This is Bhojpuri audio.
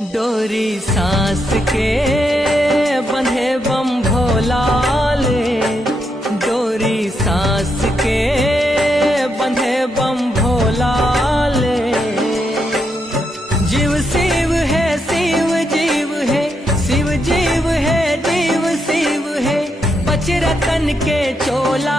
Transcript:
डोरी सांस के बंधे बम भोला ले, डोरी सांस के बंधे बम भोला ले। जीव शिव है शिव जीव है, शिव जीव है जीव शिव है, बच रतन के चोला